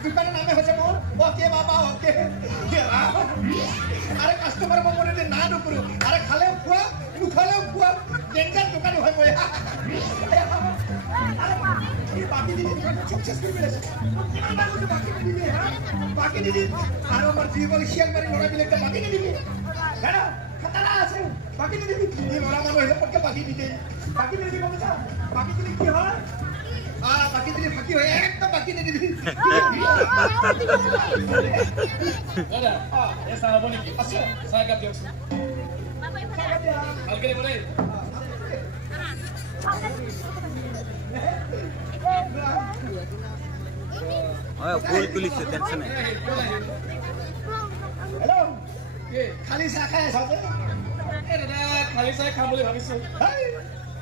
Bukan nama macam apa? Oke bapa, oke. Ya, ada customer mau mau ni nado puru. Ada kalau gua, lu kalau gua, jangan bukan orang gua. Ini baki ni sukses berbeza. Mana tu baki ni? Baki ni, ada marji bagi siang bagi orang bilang baki ni. Ada, kata lah asal. Baki ni, ini orang mana yang pakai baki ni? Baki ni macam apa? Baki ni kira? Baki ni baki hoya, ekta baki ni. Ada, ya sahabat ni. Asal, saya kat dia. Alkali boleh. Oh, full police tension है. Hello. ये खाली सा खाए साथे. दादा खाली सा खा बोले भाभी से. हाय.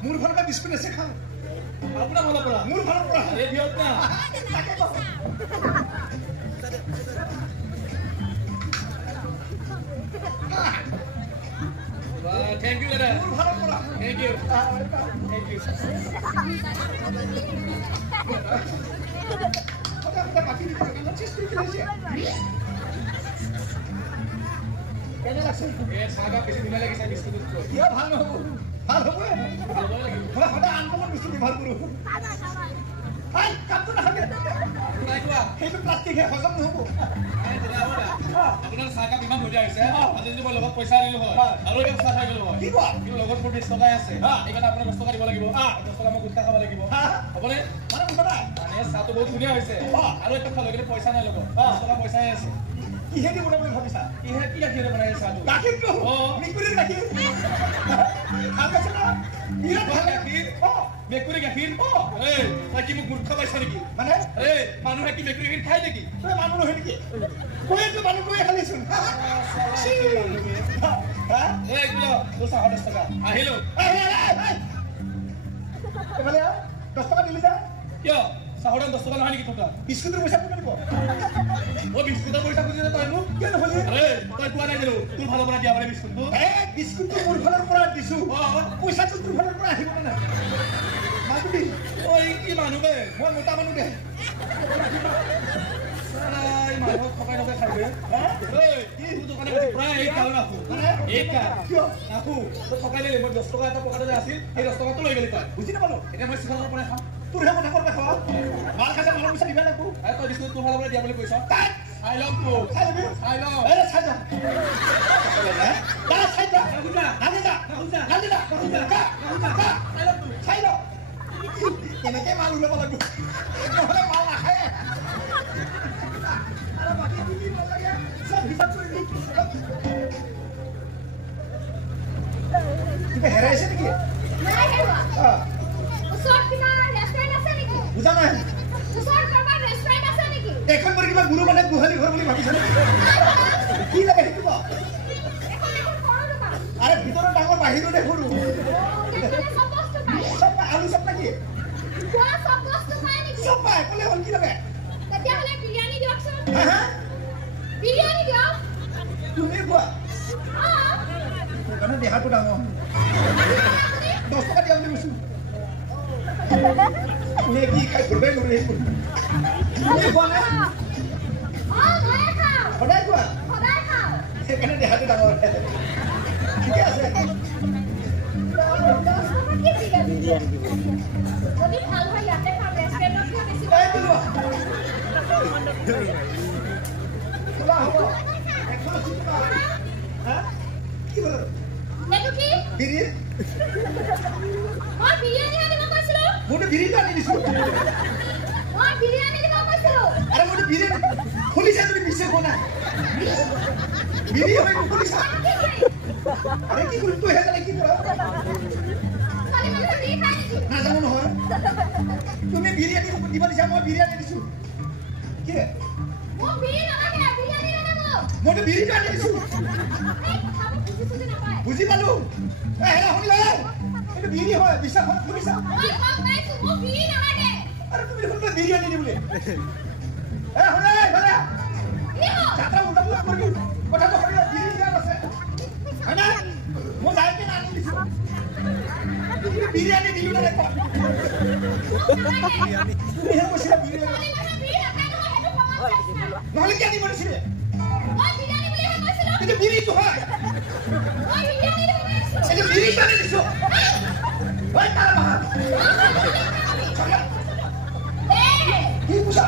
मुर्फर का बिस्कुट से खा. अपना बोला पड़ा. मुर्फर पड़ा. अरे दियोत ना. Thank you दादा. मुर्फर पड़ा. Thank you. Thank you. Kita baki ni kan cheese tu je. Kena langsung. Saga pesi dimana lagi saya biskut itu. Ya bhalo. Bhalo boleh. Bhalo lagi. Ada antaman biskut di bhalo. Hai, kamu nak ambil? Naik gua. Itu plastik है हजम नहीं हो. আপোনাৰ চাহকা বিমান হৈ আছে আজি যদি মই লগত পইচা দিলো হয় আৰু এটা চাহ খাই গলো হয় কি কোৱা কিন্তু লগত মোৰ 20 টকা আছে এইকাৰণে আপোনাৰ 10 টকা দিব লাগিব 10 টকা মই গুটকা খাব লাগিব হ'বনে মানে বুজা মানে চাহটো বহুত ধুনীয়া হৈছে আৰু এটা খালে কিন্তু পইচা নাই লগত 10 টকা পইচাই আছে কিহেদি বনাব ভাবিছা কি গাখীৰে বনাই চাহটো গাখীৰটো মেকুৰীৰ গাখীৰ খাবছা না বিৰাট ভাল গাখীৰ মেকুৰী গাখীৰ এই তই কি মোক মূৰ্খ পাইছ নেকি মানে এই মানুহে কি মেকুৰী গাখীৰ খায় নেকি তই মানুহ নহয় নেকি কইটো মানুহ কই খালিছোন এই কিলো 210 টকা আহিলো এফালে 10 টকা দিলি যা কিয় চাহৰ 10 টকা নহয় নেকি টকা বিস্কুটৰ পইচা কোনে দিব ও বিস্কুটৰ পইচা খুজিলে তই মোক কিয় নহলি তই কোৱা নাই জানো তোৰ ফালৰ পৰা দিয়া মানে বিস্কুটটো বিস্কুটটো মোৰ ফালৰ পৰা দিছো পইচাটো তোৰ ফালৰ পৰা আহিব না মাগুদি ঐ কি মানুহ বে মই মোটা মানুহ দে এই মানুহক খপাই নকে খাইবে ঐ কি দোকানে গৈ প্ৰায় এই কাল ৰাখো এই কাল কিয় ৰাখো তই ঠকাই দিলি মই 10 টকা এটা পকেটতে আছিল সেই 10 টকাটো লৈ গলি তই বুজি নাপালো এতিয়া মই চিকাৰৰ পৰা খাম তোৰ হে কথা কৰবা খাৱা মাল খাইছা মালৰ পইচা দিবা লাগবো তই বিস্কুট তোৰ ফালৰ পৰা দিয়া বুলি কৈছ আই লভ টু খাই লবি আই লভ এ খাই যা খাই যা হুজা নাজিদা হুজা নাজিদা হুজা আই লভ টু খাই ল এনেকে মাল উলাব লাগবো নহলে মাল নাখায় আৰু বাকি কি কি ভাল লাগে সব হিসাব কৰি দি কিবা হেৰাইছে নেকি নাই হেৰুৱা ওচৰত কিনা ৰেষ্টুৰেণ্ট আছে নেকি বুজা নাই ওচৰত কিবা ৰেষ্টুৰেণ্ট আছে নেকি এখন কৰি কিবা গুৰু মানে গুহালি ঘৰ বুলি ভাবিছ নে কি লাগে শিকিব এখন সৰু দোকান আৰে ভিতৰত ডাঙৰ বাহিৰতে সৰু সব বস্তু পায় সব আলু সব নাকি কোৱা সব বস্তু পায় নেকি সব পায় ক'লে হ'ল কি লাগে তেতিয়াহ'লে বিৰিয়ানী দিয়কচোন হা বিৰিয়ানী দিয়ক তুমি কোৱা অঁ মানে দেহাটো ডাঙৰ 10 টকা দিয়া বুলি কৈছো তুমি কি খাই ঘূৰবে ঘূৰি তুমি কোৱা নাই অঁ মই খাওঁ সদায় কোৱা সদায় খাওঁ সেইকাৰণে দেহাটো ডাঙৰ ঠিকে আছে যদি ভাল হয় ইয়াতে খাম ৰেষ্টুৰেণ্টত বেছি এইটো লোৱা খোলা হ'ব এখন চিপা হা কি হ'ল এইটো কি বিৰি মই বিৰিয়ানী আনিব কৈছিলো মোৰতো বিৰিয়ানী আনি দিছো মই বিৰিয়ানী দিব কৈছিলো আৰে মোৰতো বিৰিয়ানী খুলিছা তুমি বিশ্বাস হোৱা নাই বিৰিয়ানী খুলিছা আৰে কি কৰিম তই হেলে কি কৰা কালি মানে বিৰি খাই নেকি নাজানো নহয় তুমি বিৰিয়ানী দিব দিছা মই বিৰিয়ানী দিছো কি মোক বিৰি নালাগে বিৰিয়ানী লাগিব মোৰতো বিৰিয়ানী আনি দিছো এই কথাবোৰ বুজি নাপায় বুজি পালো হেলা শুনি লা এইটো বিৰি হয় বিশ্বাস হয় শুনিছা মই গম পাইছো মোক বিৰি নালাগে আরে তুমি দেখুন তো বিরিয়ানি দিবলে এ হলে হলে কি হ'ল যাত্রা উল্টা পুল্টা করবি কথা তো হলে বিরিয়ানি আছে হনা মো যাইতে না আনি দিছো তুমি বিরিয়ানি দিলু না দেখো বিৰিয়ানী তুমি হে বসে বিৰিয়ানি কালি মানে বিৰি নাখাই নহয় সেইটো প্ৰমাণ পাইছিলো নহলে কি আনি বলছিলে মই বিৰিয়ানী বুলিহে কৈছিলো এটা বিৰি তো হয় মই বিৰিয়ানী দিব কৈছিলো এটা বিরি আনি দিছো ওই তারা বাহার কি বুঝা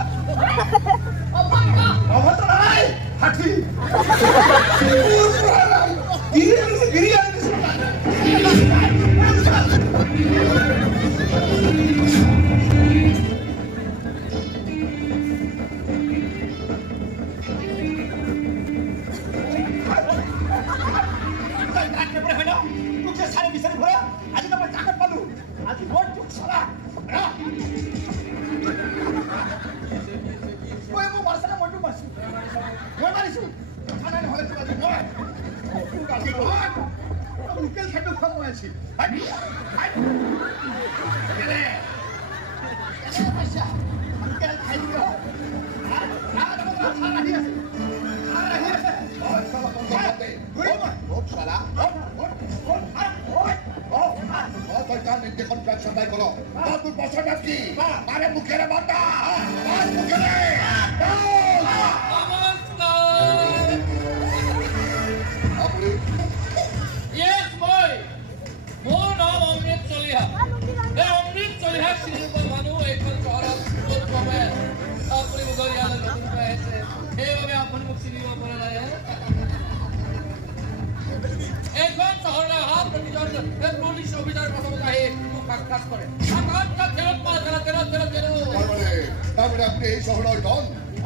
অভদ্র নাই হাঁটি বিরিয়ানি দিছো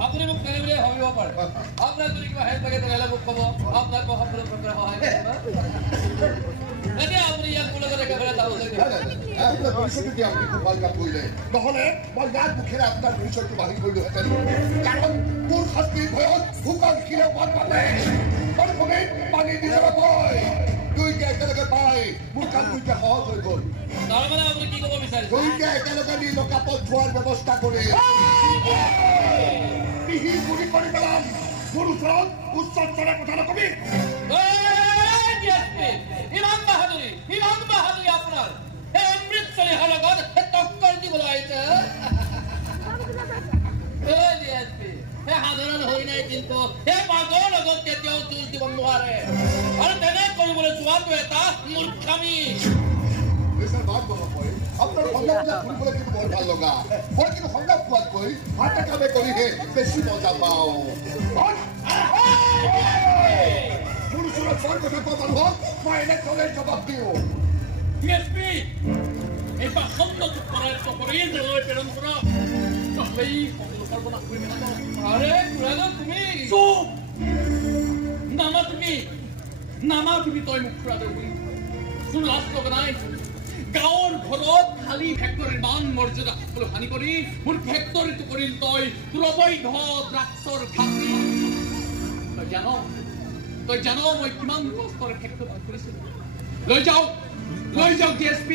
আপুনি মোক কেনে বুলি ভাবিব পাৰে আপোনাৰ যদি কিবা হেল্প লাগে তেনেহ'লে মোক ক'ব আপোনাক মই সকলো প্ৰকাৰে সহায় কৰিম এতিয়া আপুনি ইয়াত মোৰ লগত একেবাৰে যাব লাগে আপোনাৰ পৰিচয়টো দিয়া আপুনি খুব ভাল কাম কৰিলে নহ'লে মই ইয়াত মুখেৰে আপোনাৰ পৰিচয়টো বাঢ়ি কৰিলোহেঁতেন কাৰণ মোৰ শাস্তিৰ ভয়ত শুকান শিৰে বাদ পালে তৎক্ষণে পানী দি যাব কয় দুইকে একেলগে পাই মোৰ কাম দুইকে সহজ হৈ গ'ল তাৰমানে আপুনি কি ক'ব বিচাৰিছে দুইকে একেলগে নি লকাপত থোৱাৰ ব্যৱস্থা কৰি পিহি গুৰি কৰি পেলাম মোৰ ওচৰত উচ্চ স্বৰে কথা নকবি ইমান বাহাদুৰি আপোনাৰ এই অমৃত চলিহাৰ লগত টক্কৰ দিবলৈ আহিছে সাধাৰণ হৈ নাই কিন্তু সেই বাঘৰ লগত কেতিয়াও যুঁজ দিব নোৱাৰে আৰু তেনে কৰিবলৈ যোৱাটো এটা মূৰ্খামি আপোনাৰ সংগ্ৰামবিলাক শুনিবলৈ কিন্তু বৰ ভাল লগা মই কিন্তু সংগ্ৰাম পোৱাতকৈ ভাত কামে কৰিহে বেছি মজা পাওঁ মোৰ ওচৰত বৰ কথা কোৱা মানুহক মই এনেকৈ জবাব দিওঁ এই বাসন্তটো কৰায়ত্ব কৰি লৈ প্ৰেৰণ কৰা এই সকলো কল্পনা কৰি মেলাব আৰে খুৰাজন তুমি নামা তুমি তই মোক খুৰাজন বুলি তোৰ লাজ লগা নাই গাঁৱৰ ঘৰত খালী ফেক্টৰীৰ মান মৰ্যাদা সকলো হানি কৰি মোৰ ফেক্টৰীটো কৰিল তই তোৰ অবৈধ ড্ৰাগছৰ ভাতি তই জান মই কিমান কষ্টৰে ফেক্টৰী কৰিছিলো লৈ যাওক DSP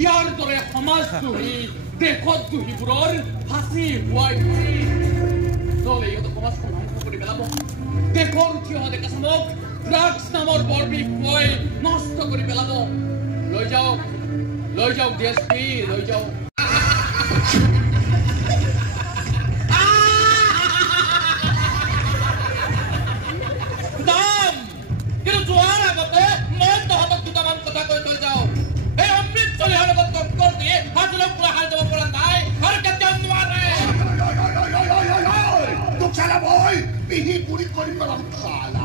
ইয়াৰ দৰে সমাজদ্ৰোহী দেশদ্ৰোহীবোৰৰ ফাঁচি হোৱাই নহ'লে ইহঁতে সমাজখন ধ্বংস কৰি পেলাব দেশৰ উঠি অহা ডেকা চামক ড্ৰাগছ নামৰ বৰ বিষ খুৱাই নষ্ট কৰি পেলাব লৈ যাওক DSP লৈ যাওক কিন্তু যোৱাৰ আগতে মই তহঁতক দুটামান কথা কৈ থৈ যাওঁ এই অমৃত চলিহাৰ লগত টক্কৰ দিয়ে হাজুলক পুৰা হাল যাব পৰা নাই আৰু কেতিয়াও নোৱাৰে তোক চালা মই পিহি গুৰি কৰি পেলাম খালা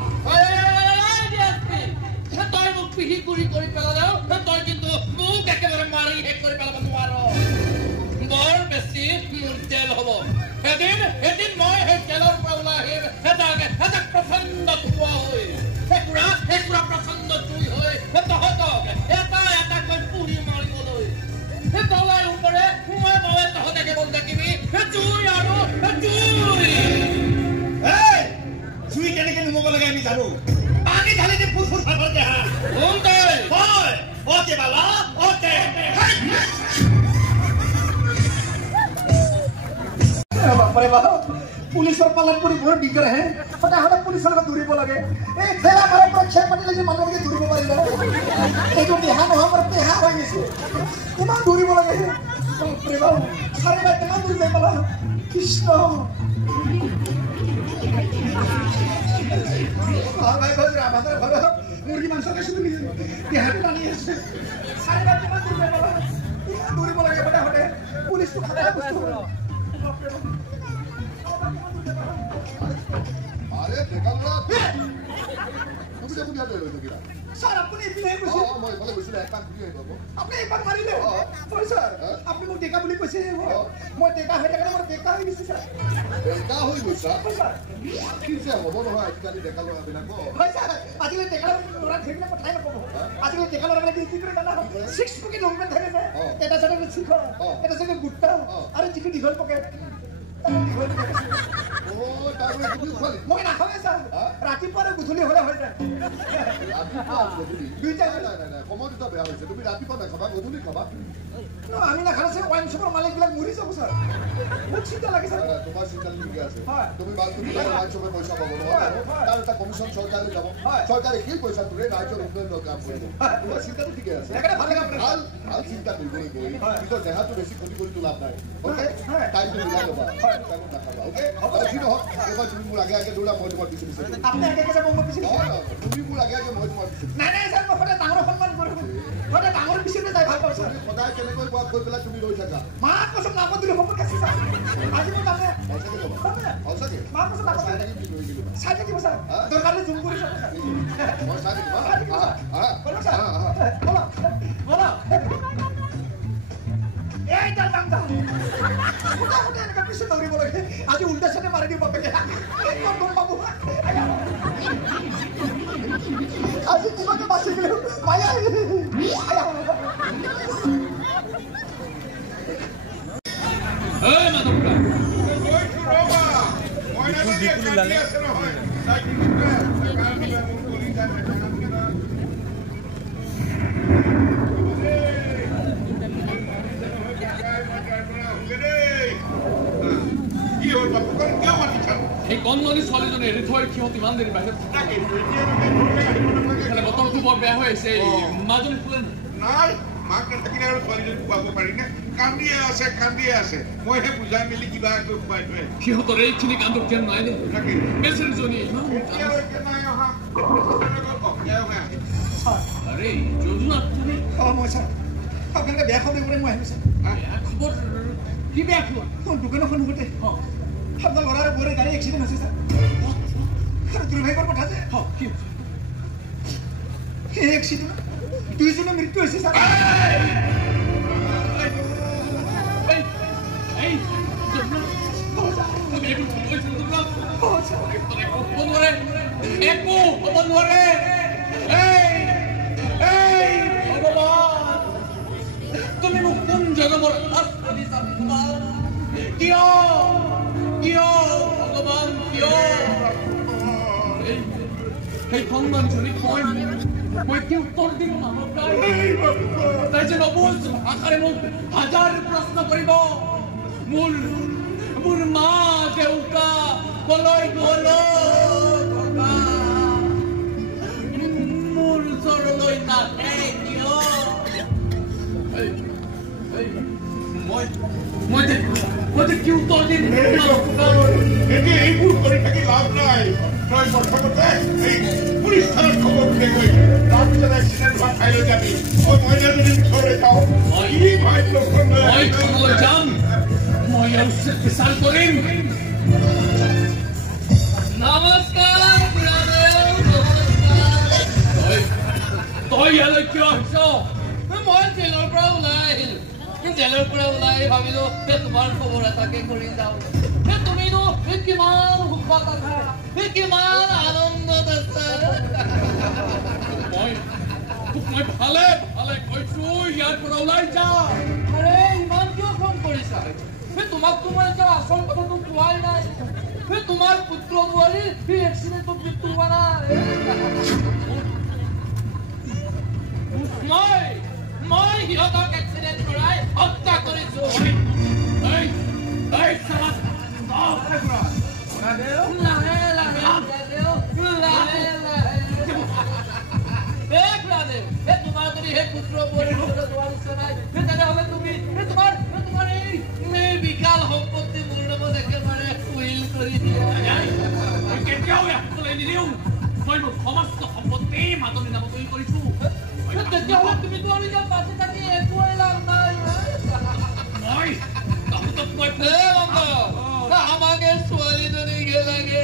তই মোক চুৰি কৰি পেলালেও তই কিন্তু মোক একেবাৰে মাৰি শেষ কৰি পেলাব নোৱাৰ বৰ বেছি তেল হ'ব এদিন মই সেই তেলৰ পৰা ওলাই আহিম এটা প্ৰচণ্ড ধোঁৱা হৈ একুৰা প্ৰচণ্ড জুই হৈ তহঁতক এটাকৈ পুৰি মাৰিবলৈ তলাই ওপৰে মই বাৱে তহঁতে কেৱল দেখিবি জুই আৰু জুই জুই কেনেকে নুমুব লাগে আমি জানো পানী ঢালি দি ফুল ফালৰ দেহা হয় ওকে বালা ওকে বাপৰে বাপ পুলিচৰ পালাত পৰি বৰ দিগদাৰ আহে সদায় পুলিচৰ লগত দৌৰিব লাগে এই ঠেলা মাৰৰ পৰা খেপ পাতি লাগি মানুহকে দৌৰিব পাৰিব এইটো দেহা নহয় মোৰ পেহা হৈ গৈছে ইমান দৌৰিব লাগে বাপৰে বাপ চাৰি বাৰ কিমান দৌৰি যাই পালা কৃষ্ণ ভাই ভাই আমাদেৰ ঘৰে মুৰগি মাংস খাইছো তুমি দেহাটো টানি আছে চাৰি বাৰ কিমান দৌৰি যাই পালা দৌৰিব লাগে সদায় পুলিচটো খালে বস্তু আরে দেখালো তুমি দেখুন ইয়াতে লইছো কিরা স্যার আপনি এপিলে কইছে মই ভালে কইছো একপাক ঘুরি আইব আপনি একপাক মারিলে সরি স্যার আপনি মোক দেখা বুলি কইছে মই দেখা হৈ থাকে মোৰ দেখা হৈ গৈছে স্যার দেখা হৈ গৈছা স্যার কি যে হ'ব নহয় আজিকালি দেখালো বিনা কো হয় স্যার আজিলে দেখা লৰা ধৰিলে পঠাই নকব আজিলে দেখা লৰা কি কৰে জানা 6 পকেট লংপেন থাকে যে এটা সাথে শিখ এটা সাথে গুট্টা আৰু যিটো দীঘল পকেট ও তাহলে তুমি খালি মই নাখাওঁৱে স্যাৰ ৰাতিপুৱা গধূলি হলে হৈ যায় দুইটা নাই কমদিটা বেয়া হৈছে তুমি ৰাতিপুৱা নাখাবা গধূলি খাবা আমি নাখালে স্যাৰ ওয়াইন শপৰ মালিকবিলাক মৰি যাব স্যাৰ মোক চিন্তা লাগে স্যাৰ তোমাৰ চিন্তা কি আছে তুমি তুমি ওয়াইন শপৰ পইচা পাব নহয় তাৰ এটা কমিশন চৰকাৰে যাব চৰকাৰে কি পইচা তোৰে ৰাজ্যৰ উন্নয়নৰ কাম কৰিব তোমাৰ চিন্তাটো ঠিকে আছে এটা ভালে কাম ভাল চিন্তা কৰিব কিন্তু দেহাটো বেছি ক্ষতি কৰি তো লাভ নাই ওকে টাইমটো মিলাই ল'বা টাইমত নাখাবা ওকে কি নহওক এবাৰ তুমি মোৰ আগে দৌৰা মই তোমাৰ পিছে আপনি আগে যাব মই পিছে তুমি মোৰ আগে মই তোমাৰ পিছে নাই স্যাৰ মই সদায় ডাঙৰ সন্মান কৰোঁ সদায় ডাঙৰ পিছতে যাই ভাল পাওঁ স্যাৰ সদায় কেনেকৈ কোৱা কৈ পেলাই তুমি ৰৈ থাকা মা কসম না দিলে হ'ব কাছে স্যার আজি মই তাতে সঁচাকে ক'বা সঁচাকে মা কসম না চাই থাকি কি লৈ গেলি চাই থাকিব স্যার দৰকাৰলৈ জুম কৰি চাব মই চাই থাকিবা বলো স্যাৰ বলো এই তাৰ দাম এনেকৈ পিছে দৌৰিব লাগে আজি উল্টা চাইডে মাৰি দিব বাপেকে গম পাব আজি কিবাকে বাচি গ'লো মায়া মাধৱকা এই কণমানি ছোৱালীজনী এৰি থৈ সিহঁত ইমান দেৰি বাহিৰত বতৰটো বৰ বেয়া হৈ আহিছে মাজনী ফুলে নাই মাক নাথাকিলে আৰু ছোৱালীজনী খুৱাব পাৰি নে কান্দিয়ে আছে মইহে বুজাই মেলি কিবা খুৱাই থৈ সিহঁতৰ এইখিনি কান্দৰ জ্ঞান নাই নে বেচেৰীজনী আৰে যোজনা তুমি মই স্যাৰ আপোনালোকে বেয়া খবৰ দিবলৈ মই আহিছোঁ খবৰ কি বেয়া খবৰ দোকানৰ সন্মুখতে আপোনাৰ ল'ৰাৰ বোৰে গাড়ী এক্সিডেণ্ট হৈছে স্যাৰ দুৰ্ভাগ্যৰ কথা যে সেই এক্সিডেণ্ট দুইজনৰ মৃত্যু হৈছে স্যাৰ একো হ'ব নোৱাৰে ভগৱান তুমি মোক কোন জনমৰ আস্থা দিছা কিয় ভগৱান কিয় সেই সন্মানজনীক মই কি উত্তৰ দিম মানুহক তাই যে নবুজ ভাষাৰে মোক হাজাৰ প্ৰশ্ন কৰিব মোৰ মা দেউতা কলৈ গ'ল মোৰ ওচৰলৈ নাহে কিয় মই কি উত্তৰ দিম এতিয়া এইবোৰ কৰি থাকি লাভ নাই তই প্ৰথমতে এই পুলিচ থানাত খবৰ দিলে গৈ তাৰপিছত এক্সিডেণ্ট হোৱা ঠাইলৈ যাবি মই যদি ওচৰলৈ যাওঁ কি ভাই লক্ষণ মই থানালৈ যাম মই ইয়াৰ উচিত বিচাৰ কৰিম নমস্কাৰ তই ইয়ালৈ কিয় আহিছ মই জেলৰ পৰা ওলাই আহিলো জেলৰ পৰা ওলাই ভাবিলো তোমাৰ খবৰ এটাকে কৰি যাওঁ তুমিনো কিমান সুখত আছা কিমান আনন্দত আছে মই ভালে ভালে কৈছো ইয়াৰ পৰা ওলাই যা আৰে ইমান কিয় ফোন কৰিছা তোমাক তোমাৰ এতিয়া আচল কথাটো কোৱাই নাই তোমাৰ পুত্ৰ বোৱাৰীৰ এক্সিডেণ্টত মৃত্যু হোৱা নাই মই সিহঁতক এক্সিডেণ্ট কৰাই হত্যা কৰিছো তোমাৰ যদি সেই পুত্ৰ বোৱাৰীৰ নাই তেনেহলে তুমি তোমাৰ এই বিশাল সম্পত্তি মোৰ নামত একেবাৰে উইল কৰি দিয়া কেতিয়াও একলাই নিদিওঁ মই মোৰ সমস্ত সম্পত্তি মাজনী নামত উইল কৰিছো তেতিয়াহ'লে তুমিতো আৰু ইয়াত বাচি থাকি একোৱেই লাভ নাই মই তহঁতক মই আমাকে ছোৱালীজনীকে লাগে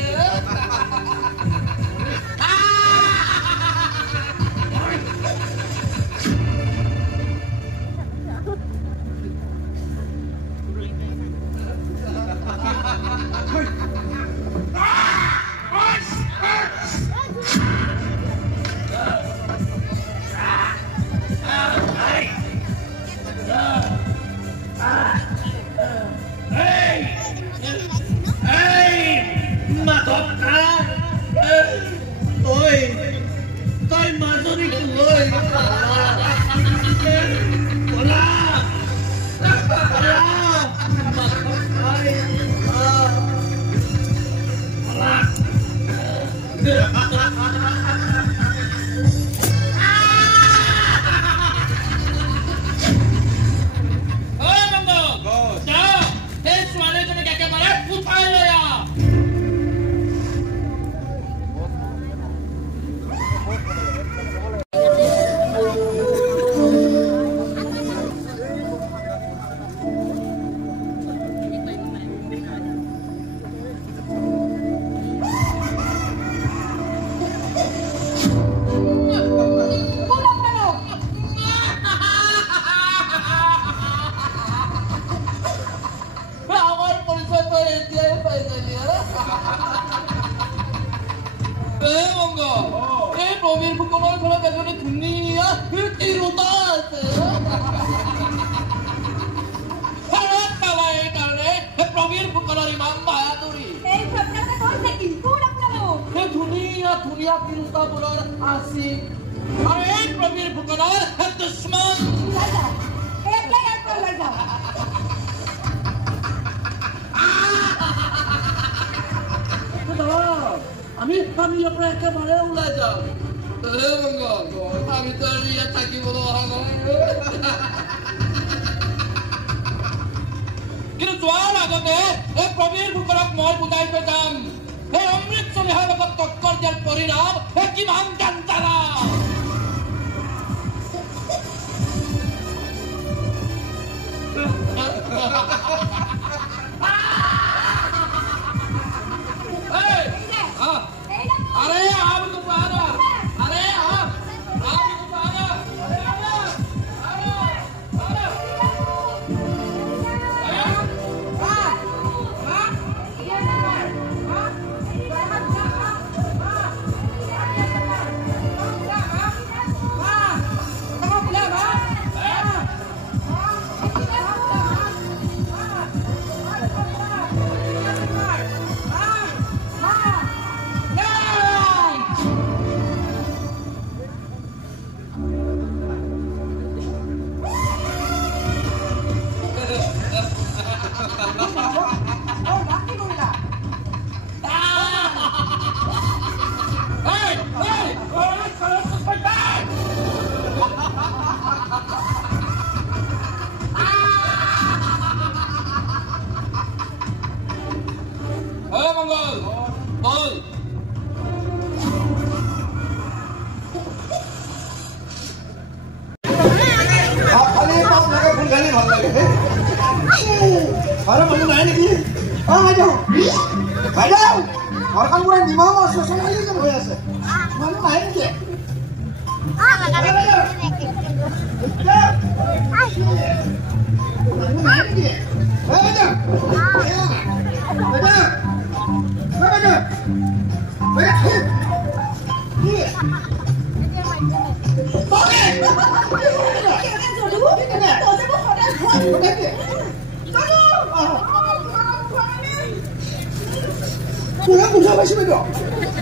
뭐야 무슨 말씀이죠?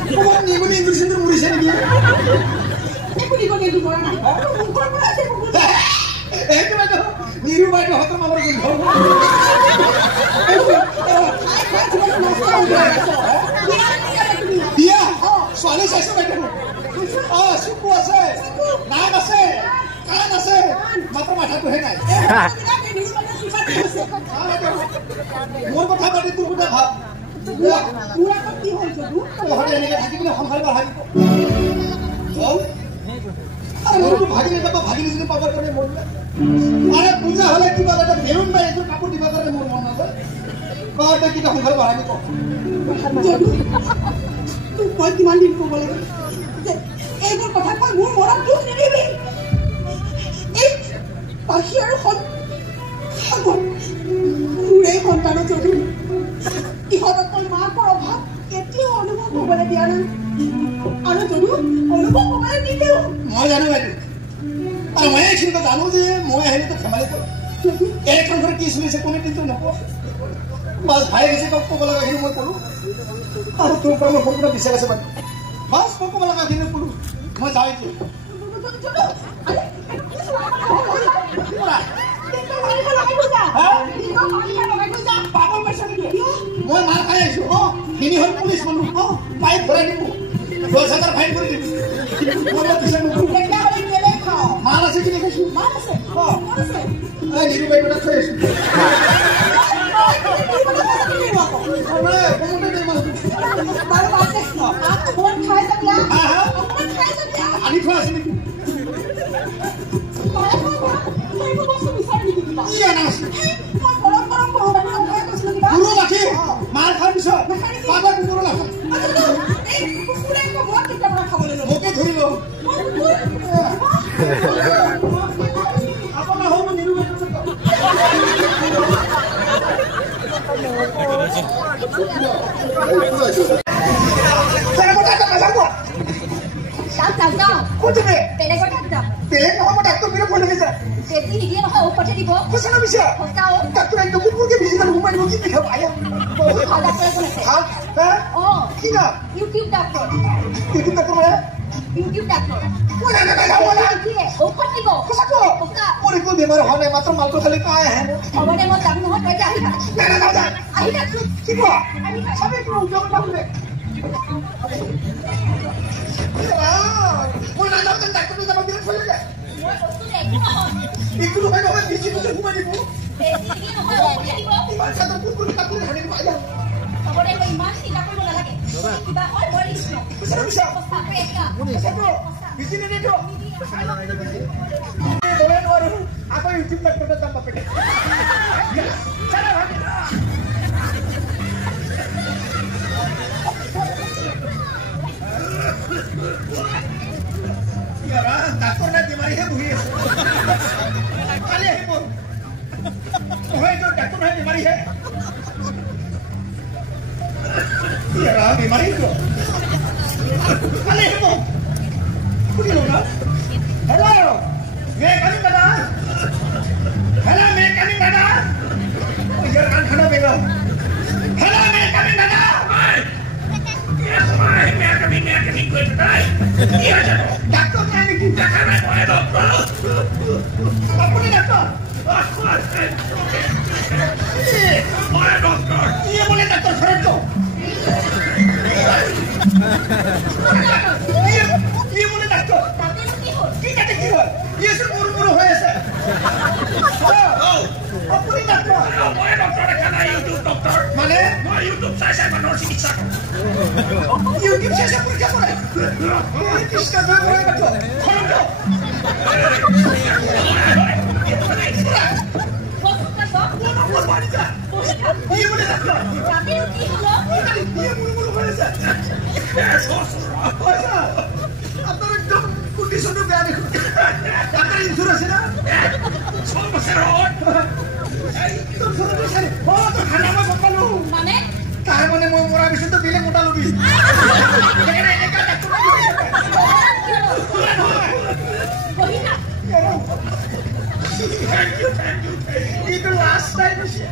그건 이분이 인도신들 우리 세력이야. 이거 뭐야? 애들 맞아. 니를 말도 헛돈 마음으로 좀 Dia, soalnya saya sudah dulu. Oh, suku saya, nama saya, karena saya, mata tuh hengai. Mau berapa di tubuh dah? Buat pasti hal itu. Kalau hari ini lagi kita hal hari itu. Oh, ada orang bagi ni apa bagi ni sini pagar kerana mau. Ada puja hal itu ada berun bay itu kapur di pagar kerana mau mana? Kalau ada kita hal hari itu. তুই কয় কিমান দিন ক'ব লাগে যে এইবোৰ কথা কৈ মোৰ মনত দুখ নিদিবি এই পাখি আৰু সাগৰ মোৰ এই সন্তানৰ যদি ইহঁতকৈ মাকৰ অভাৱ কেতিয়াও অনুভৱ হ'বলৈ দিয়া নাই আৰু যদি অনুভৱ হ'বলৈ নিদিওঁ মই জানো বাইদেউ আৰু মই এইখিনি জানো যে মই আহিলেতো ধেমালি কৰোঁ এইখন ঘৰত কি চলিছে কোনে কিন্তু নকওঁ মাছ ভাই গৈছে তোক ক'ব লগা সেইখিনি মই ক'লোঁ আৰু তোৰ পৰা মই সম্পূৰ্ণ বিচাৰ আছে বাইদেউ মাছ মই ক'ব লগাখিনি ক'লোঁ মই যাওঁ এতিয়া মই মাৰ খাই আহিছোঁ অঁ তিনি হ'ল পুলিচ মানুহ অঁ পাইপ ভৰাই দিব 10,000 ফাইন কৰি দিবি মাল আছে কিনে খাইছোঁ অঁ নিৰু বাইদেউ থৈ আছোঁ আনি থোৱা আছে নেকি গুৰু ৰাখি মাৰ খোৱাৰ পিছত পাগৰ কুকুৰো নাখায় মোকে ধৰি লওঁ আপোনাৰ হওঁ মই নিৰু বেলেগ নহ'ব ডাক্তৰ বিৰত ফোন লাগিছে সঁচা নাবিছা ডাক্তৰ একদম কুকুৰকে ভিজিটাৰ সোমাই দিব কি পিঠাব আয়া কি না ইউটিউব ডাক্তৰ মানে ইউটিউব ডাক্তৰ মোৰ একো বেমাৰ হোৱা নাই মাত্ৰ মালটো খালি কাই আহে কি কোৱা চবেই কিবা উদ্যোগ পাবলৈ মই নাজানো যেন ডাক্তৰটো যাব বিৰত ফোন লাগে একটু নহয় নহয় বেশি কিছু ঘুমাই দিব ইমান চাদৰ কুকুৰ কাপোৰ হানি দিব আয়া খবৰে মই ইমান চিন্তা কৰিব নালাগে কিবা হয় মই লিখো সঁচা বেছি নিদিয়ে তো আকৌ ইউটিউব ডাক্তৰৰ দাম বাপেকে চালা ভাবি ডাক্তৰ নাই বেমাৰীহে বহি আছে কালি আহিব হয়তো ডাক্তৰ নাই বেমাৰীহে বেমাৰীটো কালি আহিব শুনিলো না হেল্ল' মে কামিং দাদা হেল্ল' মে কামিং দাদা ইয়াৰ কাণ খানা বেগা হেল্ল' মে কামিং দাদা ডাক্তৰ নাই নেকি আপুনি ডাক্তৰ বোলে ডাক্তৰ ঘৰত বোলে ডাক্তৰ কি কাটে কি হ'ল ইয়েচোন মোৰ মোৰ হৈ আছে আপুনি ডাক্তৰ মই ডক্তৰ দেখা নাই ইউটিউব ডক্তৰ মানে মই ইউটিউব চাই চাই মানুহৰ চিকিৎসা কৰোঁ ইউটিউব চাই চাই পৰীক্ষা কৰে কৃষ্ণ জয় কৰে ডাক্তৰ আপনাৰ একদম কন্ডিশন কিন্তু বেয়া দেখোন আপোনাৰ ইঞ্চুৰেঞ্চ আছে না চল বছৰত তোৰ ঘৰতে চাই তোৰ খানা মই গম পালো মানে তাৰ মানে মই মৰা পিছতো বিলে মোটা লবি এনেকা ডাক্তৰ বহিনা এইটো লাষ্ট টাইম হৈছে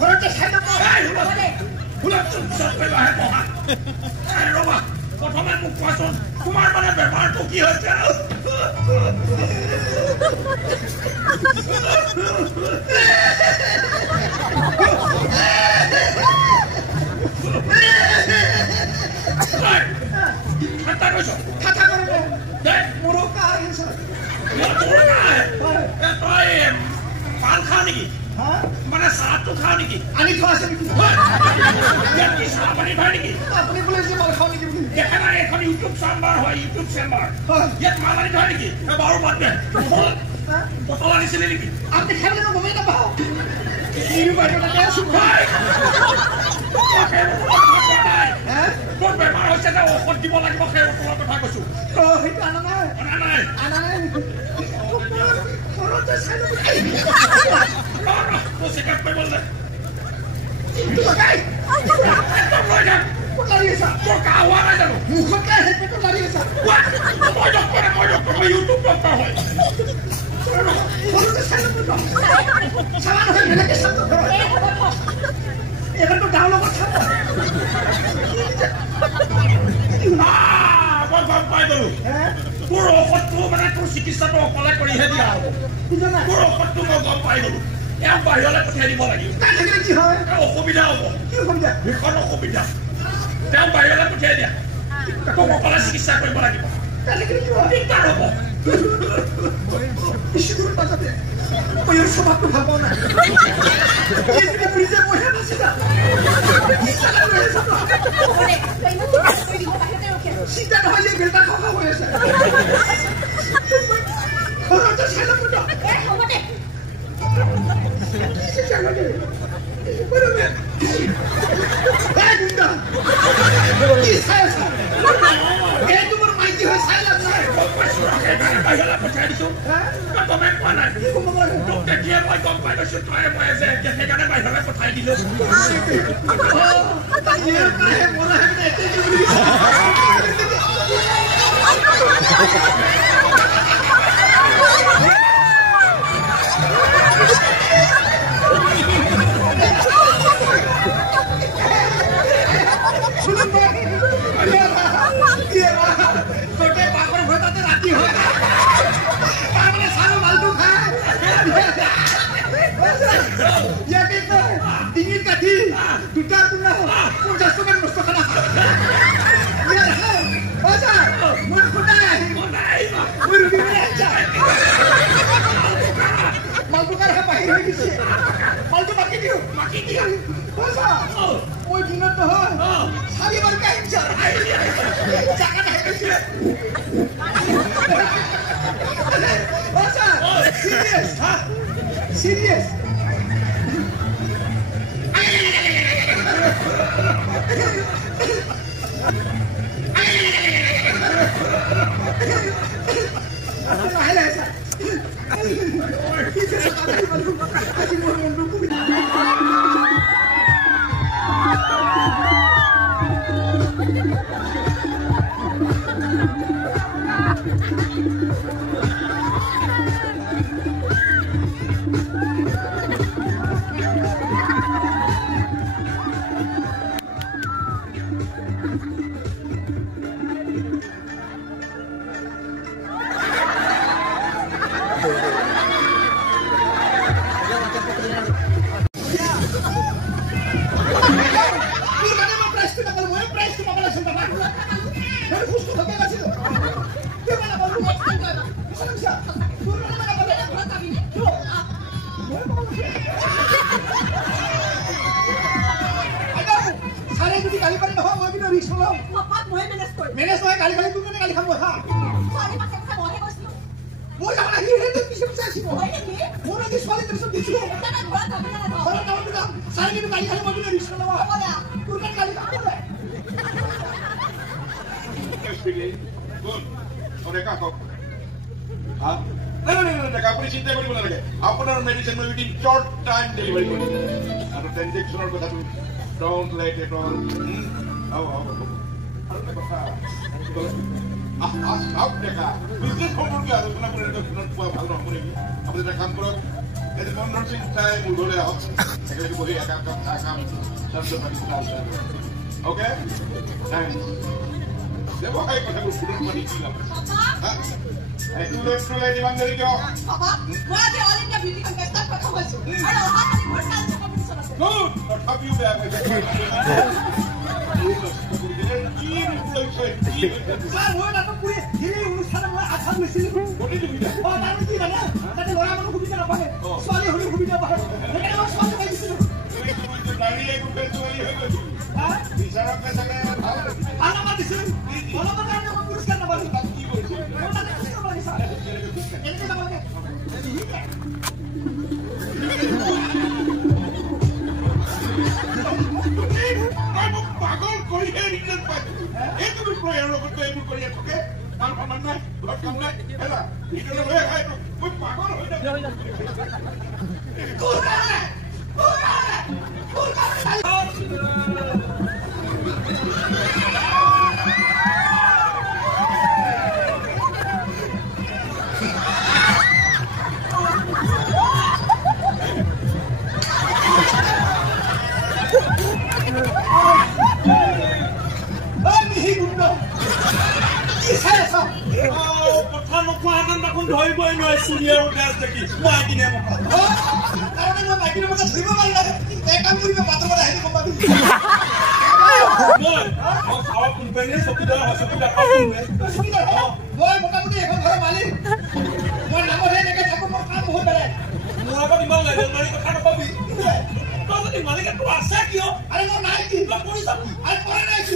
ঘৰতে চাই ল'ব ৰবা প্ৰথমে মোক কোৱাচোন তোমাৰ মানে বেমাৰটো কি হৈছে ঠাট্টা কৈছ কথা কৰে মোৰো কাৰ হৈছে তই পান খাৱ নেকি হা মানে চাহটো খাৱ নেকি আনি থোৱা আছে নেকি ইয়াত কি চাহ পানী খায় নেকি আপুনি বোলে যে মাল খাওঁ নেকি বুলি দেখা নাই এখন ইউটিউব চেম্বাৰ হয় ইউটিউব চেম্বাৰ হয় ইয়াত মাল আনি থয় নেকি বাৰু বাদ দে বটল আনিছিলে নেকি আপুনি খাবলৈ মই গমেই নাপাওঁ এই বাইদেউ তাতে আছোঁ তোৰ বেমাৰ হৈছে যে ঔষধ দিব লাগিব সেই ঔষধৰ কথা কৈছো সেইটো আনা নাই অনা নাই আনা নাই ঘৰতে চাই ল'ব তোৰ চেকআপ কৰিবলৈ দে লগাই একদম লৈ যা লাৰি আছা তোৰ কাহ হোৱা নাই জানো মুখতে হেলমেটটো লাৰি আছা মই ডক্টৰ মই ইউটিউব ডক্টৰ হয় ঘৰতে চাই ল'ব চাবা নহয় বেলেগে চাব ঘৰত এই হ'ব থ এইখনটো গাঁৱৰ লগত চাব মই গম পাই গলো তোৰ ঔষধটো মানে তোৰ চিকিৎসাটো অকলে কৰিহে দিয়া হ'ব তোৰ ঔষধটো মই গম পাই গলো এওঁ বাহিৰলৈ পঠিয়াই দিব লাগিব তাই থাকিলে কি হয় অসুবিধা হ'ব কি অসুবিধা ভীষণ অসুবিধা তেওঁ বাহিৰলৈ পঠিয়াই দিয়া তোক অকলে চিকিৎসা কৰিব লাগিব তাই থাকিলে কি হয় দিগদাৰ হ'ব ইস্যুটোৰ মাজতে মই ইয়াৰ স্বভাৱটো ভাল পোৱা নাই এইখিনি বুলিছে মইহে নাছিলা চিন্তা নহয় যে বেলটা খোৱা হৈ আছে ঘৰতে চাই ল'ব এই হ'ব দে এইটো মোৰ মাইকী হৈ চাই লাভ নাই বাহিৰলৈ পঠিয়াই দিছো গমে পোৱা নাই তোক তেতিয়া মই গম পাই গৈছো তই মই যে সেইকাৰণে বাহিৰলৈ পঠাই দিলো ডিঙিৰ কাঠি দুটা টুকুৰা 50 টকাৰ বস্তু খানা মই সদায় মই ৰুটি মালটো কাৰ বাহিৰ হৈ গৈছে মালটো বাকি দিওঁ মই দিনত নহয় 4 বাৰ কাহিম জাগা নাই চিৰিয়াছ মেনেজ নহয় গালি গালি তুমি গালি খাব হা মই যাবা আহি হেতে পিছে পিছে আসিব মই নাকি ছোৱালী তাৰছত দিছিলো ঘৰত যাওঁ যাম চাই কিন্তু গালি খালি মই ৰিক্সা লবা তোৰ গালি খাব ডেকা কওক নাই ডেকা আপুনি চিন্তা কৰিব নালাগে আপোনাৰ মেডিচিন মই উইদিন শ্বৰ্ট টাইম ডেলিভাৰী কৰিম আৰু ট্ৰেনজেকশ্যনৰ কথাটো don't let it all Deka business সম্পৰ্কে আলোচনা কৰি পোৱা ভাল নহ'ব নেকি আপুনি এটা কাম কৰক এই মনমোহন সিং চাই মোৰ ঘৰলৈ আহক একেলগে বহি একাপ চাহ খাম তাৰপিছত পাতি কথা আছে অ'কে ব্যৱসায় কথাবোৰ ফুটত পাতি কি লাভ ইমান দেৰি কিয় তথাপিও বেয়া পাইছে পাগল কৰিহে ৰিটাৰ্ণ পাইছো এইটো বিষয়ে লগতে এইবোৰ কৰি থাকে কাম সমান নাই ঘৰত কাম নাই হেলা ৰিটাৰ্ণ লৈ আহে মই পাগল হৈ ধৰিবই নোৱাৰে চুৰিয়াৰ গাছ দেখি মই কিনে মই মোটামুটি এখন ঘৰৰ মালিক মই নামতহে এনেকে থাকো মোৰ কাম বহুত বেলেগ মোৰ আগত ইমান লাগে কথা নকবি তই মালিকে তোৰ আছে কিয় আৰে মই নাই কি কৰিছ আৰে কৰা নাই কি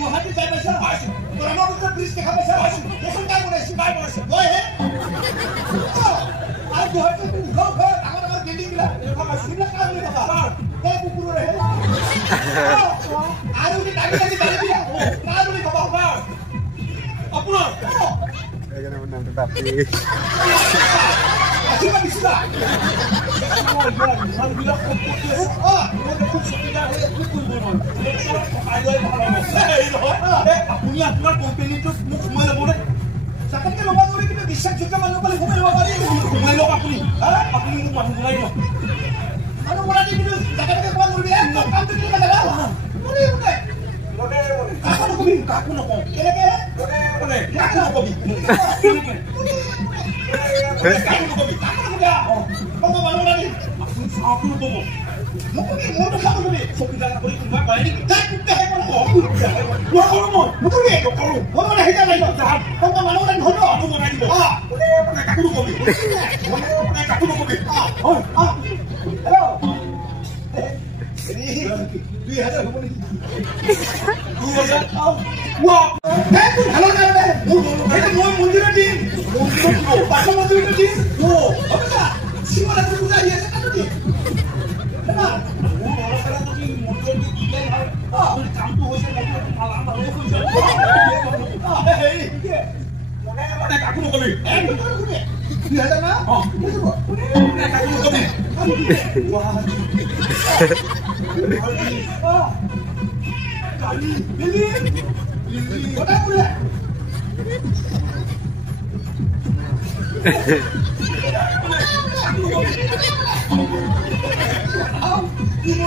গুৱাহাটী যাই পাইছা ব্ৰহ্মপুত্ৰ ব্ৰিজ দেখা পাইছা এখন কাম বনাইছো মই হে আৰু গুৱাহাটী ডাঙৰ ডাঙৰ বিল্ডিং বিলাক সেইবিলাক কাম কৰি থকা এই কুকুৰৰে আৰু উনি টাইম লাগি বাঢ়ি দিয়া তাৰ বুলি কবা আপোনাৰ নামটো বাপি আহিবা দিছিলা আপুনি আপোনাৰ কোম্পানীটোত মোক সোমাই ল'ব নে চাকৰিকে ল'ব নোৱাৰি কিন্তু বিশ্বাসযোগ্য মানুহ পালে সোমাই ল'ব পাৰি সোমাই লওক আপুনি আপুনি মোক মানুহ বনাই দিয়ক মানুহ বনাই দি কিন্তু জাগাতে কোৱা কৰিবি একদম কামটো কেনেকুৱা জাগা কাকো নকবি কাকো নকওঁ কেনেকে কাকো নকবি মন্দিৰৰ দিন মন্দিৰৰ দিন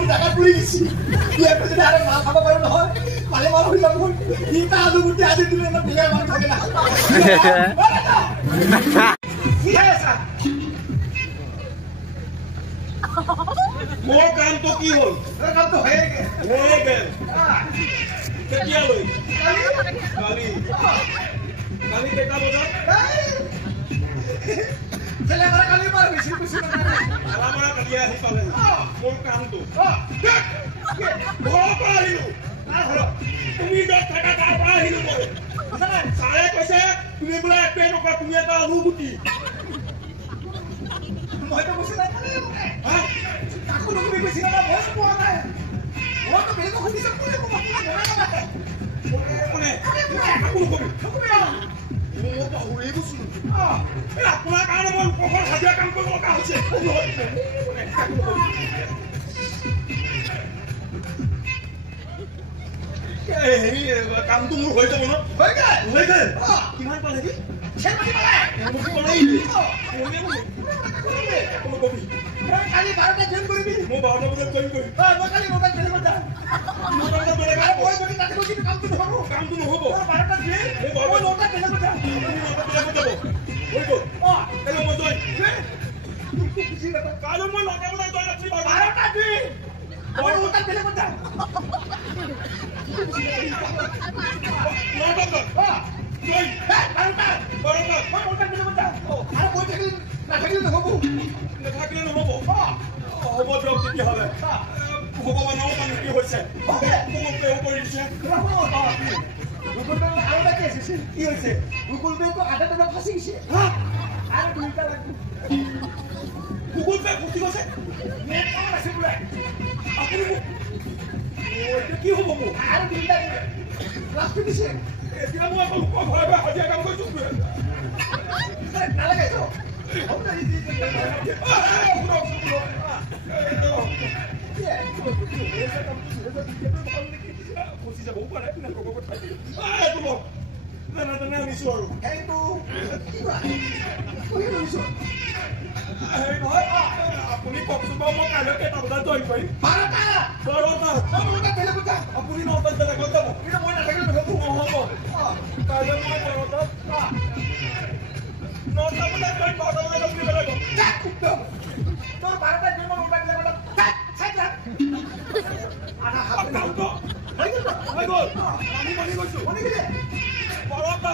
জাগা পুৰি দিছি ইয়াৰ পিছতে আৰু মাল খাব পাৰো নহয় মালে মাল হৈ যাব তিনিটা আলু গুটি আজি দিলে ইমান বিঘা মানুহ থাকে না মোৰ কামটো কি হ'ল কামটো হয়ে গেল কেতিয়ালৈ কালি কেইটা বজাত কালি বাৰ বেছি বেছি আমাৰ কালি আহি পালে মোৰ কামটো ঘৰৰ পৰা আহিলো তুমি য'ত থাকা তাৰ পৰা আহিলো মই ছাৰে কৈছে তুমি বোলে একোৱে নকৰা তুমি এটা আলু গুটি মইতো কৈছে কাকো নকবি কৈছিল মই পোৱা নাই মইতো বেলেগক শুনিছো কোনে ক'ব মানে কাকো নকবি মোৰ বাহুৰে বস্তু এই আপোনাৰ কাৰণে মই পকৰ হাজিৰা কাম কৰিব লগা হৈছে হেৰি কামটো মোৰ হৈ যাব ন হৈ গ'ল কিমান পালে কি কালি 12টা জইন কৰিবি মই 12টা বজাত জইন কৰিম মই কালি মোবাইল খেলিব যাম কামটো নহ'ব 12টা জইন মই 9টা খেলিব যাম কালি মই 9টা বজাত জইন আছি 12টা জইন মই 9টা খেলিব যাম 9টা জইন 12টা মই 9টা খেলিব যাম আৰু মই নাথাকিলে নহ'ব নাথাকিলে নহ'ব হ'ব দিয়ক তেতিয়াহ'লে ভগৱানৰ মানে কি হৈছে মোক পেও কৰি দিছে গুগল পে আৰু এটা কেছ হৈছে কি হৈছে গুগল পে তো আধা টকা ফাঁচি গৈছে আৰু 2টা লাগি গুগল পে ফুটি গৈছে নেট অন আছে বোলে আপুনি এতিয়া কি হ'ব মোৰ আৰু 2টা লাষ্ট দিছে এতিয়া মই আকৌ লোকৰ ঘৰে গৈ হাজিৰা কাম কৰিছোঁ নালাগে তো আপুনি কওকচোন বাৰু মই কাইলৈ কেইটা বজাত জইন কৰিম 12টা আপুনি 9টাত বেলেগত যাব মই নাথাকিলে নহ'ব কাইলৈ মই 9টাত 9টা বজাত জইন 12টা বজাত আপুনি বেলেগত তোর 12টা জন্য 9টা খেলিব যাম আধা হাত কামটো হৈ গ'ল আমি বনি গৈছোঁ বনি গেলে 12টা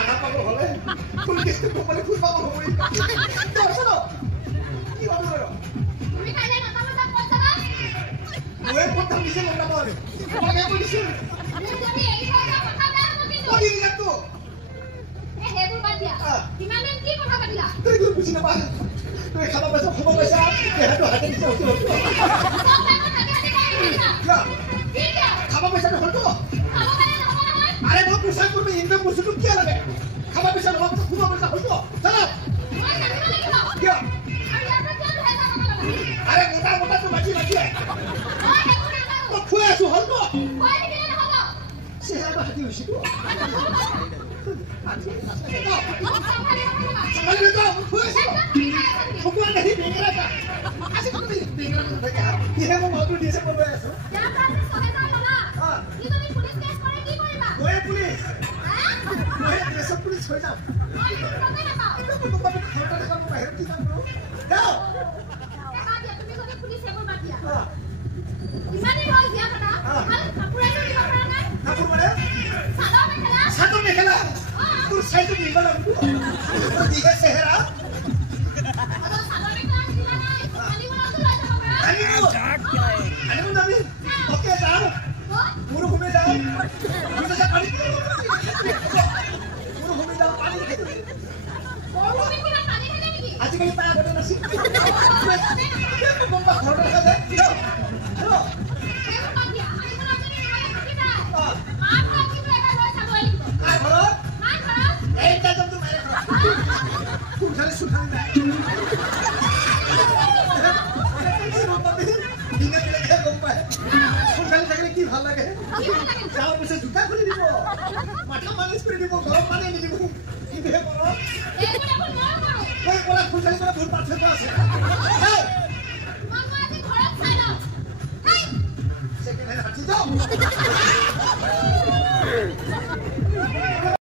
আধা পাব হলে ফুল কিস্তি কোম্পানি ফুল পাব হবই চলো কি হবে বলো তুমি কাইলে 9টা বজাত পৌঁছাবা ওই কথা দিছে মনটা বল তোমাকে বলিছো তুমি যদি এই কথা কথা বেয়া হ'ব কিন্তু কি দিলা তো এ হেবু বাদ দিয়া কিমান দিন কি কথা পাতিলা তুই কি বুঝিনা বা তুই খাবা পয়সা দেহাটো হাতে দিছে হতো সব টাকা হাতে না ঠিক আছে খাবা পয়সা হতো খাব পালে নহব নহয় আরে মই পয়সা করবে ইনকাম বস্তুটো কি লাগে খাবা পয়সা নহব তো খুবা পয়সা হতো চলো মই জানিব লাগিব কি আৰু ইয়াৰ পৰা কিয় ধৰে যাব লাগিব আরে মোটা মোটা তো বাজি বাজি মই একো নাজানো তো খুলে আছো হতো কৈ থাকিলে নহব সেহাটো হাতি হৈছে তো সম্ভালি হ'ব চলে যাও খুলে ভগৱান নাহি বেঙেৰা কা আজি তুমি বেঙেৰা থাকে ইহে মই মাউটো দিছে মই আছো ইয়াৰ পৰা যে 6000 ল'লা কি তুমি পুলিচ কেছ কৰে কি কৰিবা ওই পুলিশ হা ওই দেশৰ পুলিশ হৈ যাম মই গমে নাপাওঁ তো তোমাক ঘৰটা দেখা মই বাহিৰত কি কাম কৰো যাও বাদ দিয়া তুমি যদি পুলিচ সেইবোৰ বাদ দিয়া ইমান দিন হ'ল বিয়া পতা ভাল কাপোৰ এযোৰ দিব পৰা নাই কাপোৰ মানে চাদৰ মেখেলা তোৰ চাইটো নিব লাগিব দিহে চেহেৰা আৰু চাদৰ মেখেলা কিনা নাই আনিবলৈ লৈ যাব পাৰা আনিব যাবি ওকে যাও মোৰো ঘুমে যাও দুটা যা পানী মোৰো ঘুমে যাও পানী তুমি কিবা পানী খালে নেকি আজিকালি তাৰ আগতে নাছিল কোনবা ঘৰতে দেখা যায় যাও হেল্ল' সেইবোৰ বাদ দিয়া আনিবলৈ যদি নহ'লে থাকি যায় মাৰ ঘৰত কিন্তু এবাৰ লৈ যাবই লাগিব কাৰ ঘৰত মাৰ ঘৰত এইটা জন্তু মাৰে ঘৰত কুঠালি সুঠালি নাই দিনে দিনে গম পায় কুঠালি থাকিলে কি ভাল লাগে যাওয়ার পিছত জুতা খুলি দিব মাথা মালিশ করে দিব গরম পানি এনে দিব কিন্তু হে করো এইবোৰ দেখোন ময়ো কৰোঁ ওই বলা কুঠালি কৰে বহুত পাৰ্থক্য আছে মই আজি ঘৰত চাই লওঁ সেকেন্ড হ্যান্ড হাঁচি যাও